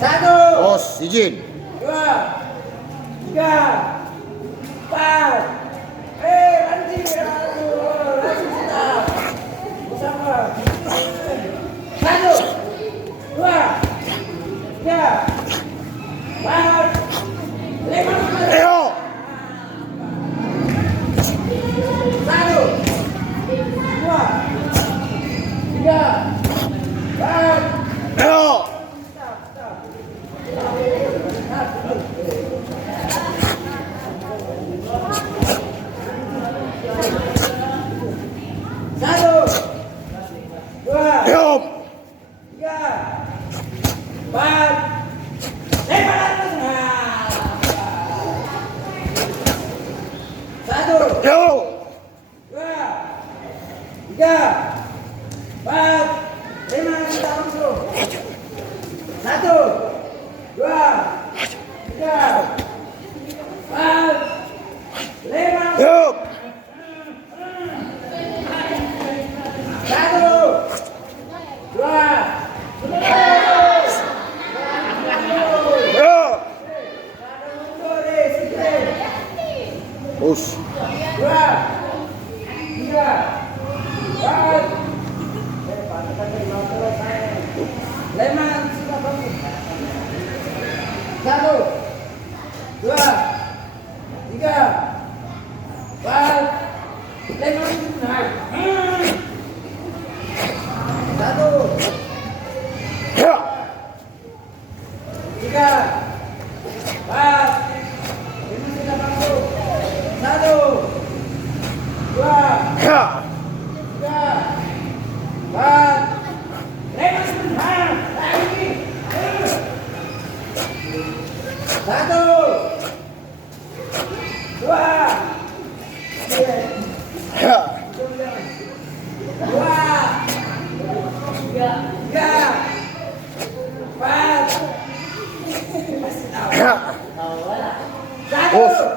Satu. Bos, izin. 2, 3, 4. Berhenti. Aduh, langsung stop. Bersama. 1, 2, 3, 4, 5. Ayo. 1, 2, 3, 4. Ayo. Satu, dua, Ayo. tiga, empat, 500. Satu, Ayo. dua, tiga, empat, 5. Kita langsung. Satu, dua, tiga, empat, 5. Ayo. Satu, dua, Ayo. Bos. dua, tiga, empat, 5. Sudah bagus. Satu, dua, tiga, empat, 5. Naik. Satu, Ya. tiga, empat, 5. Sudah bagus. Satu, dua, Ya. tiga, empat, 5. Sebentar. Lagi. Satu, dua, Ya. dua, tiga, empat, Ya. satu. Bos.